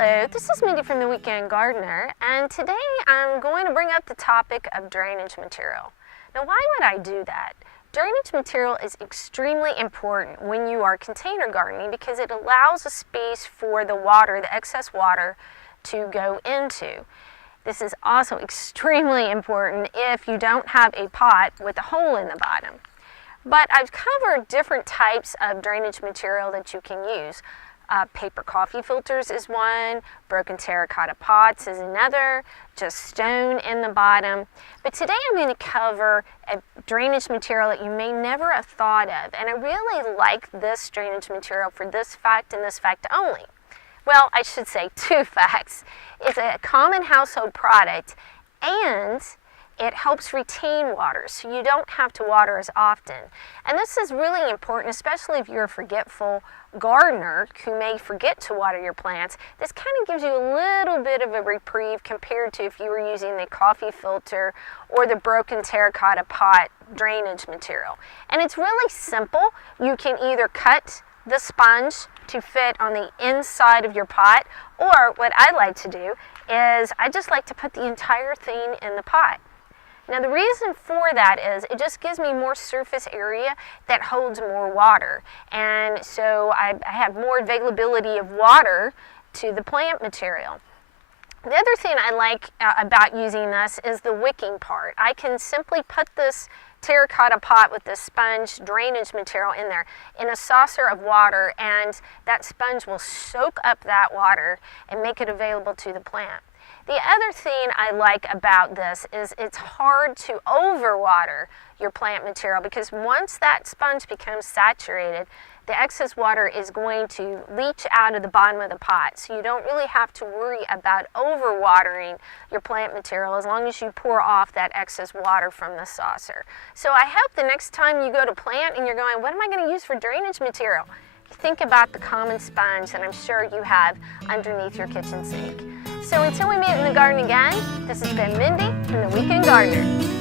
Hello, this is Mindy from The Weekend Gardener, and today I'm going to bring up the topic of drainage material. Now, why would I do that? Drainage material is extremely important when you are container gardening because it allows a space for the water, the excess water, to go into. This is also extremely important if you don't have a pot with a hole in the bottom. But I've covered different types of drainage material that you can use. Paper coffee filters is one, broken terracotta pots is another, just stone in the bottom. But today I'm going to cover a drainage material that you may never have thought of. And I really like this drainage material for this fact and this fact only. Well, I should say two facts. It's a common household product and it helps retain water, so you don't have to water as often. And this is really important, especially if you're a forgetful gardener who may forget to water your plants. This kind of gives you a little bit of a reprieve compared to if you were using the coffee filter or the broken terracotta pot drainage material. And it's really simple. You can either cut the sponge to fit on the inside of your pot, or what I like to do is I just like to put the entire thing in the pot. Now the reason for that is it just gives me more surface area that holds more water, and so I have more availability of water to the plant material. The other thing I like about using this is the wicking part. I can simply put this terracotta pot with this sponge drainage material in there in a saucer of water, and that sponge will soak up that water and make it available to the plant. The other thing I like about this is it's hard to overwater your plant material because once that sponge becomes saturated, the excess water is going to leach out of the bottom of the pot. So you don't really have to worry about overwatering your plant material as long as you pour off that excess water from the saucer. So I hope the next time you go to plant and you're going, what am I going to use for drainage material? Think about the common sponge that I'm sure you have underneath your kitchen sink. So until we meet in the garden again, this has been Mindy from The Weekend Gardener.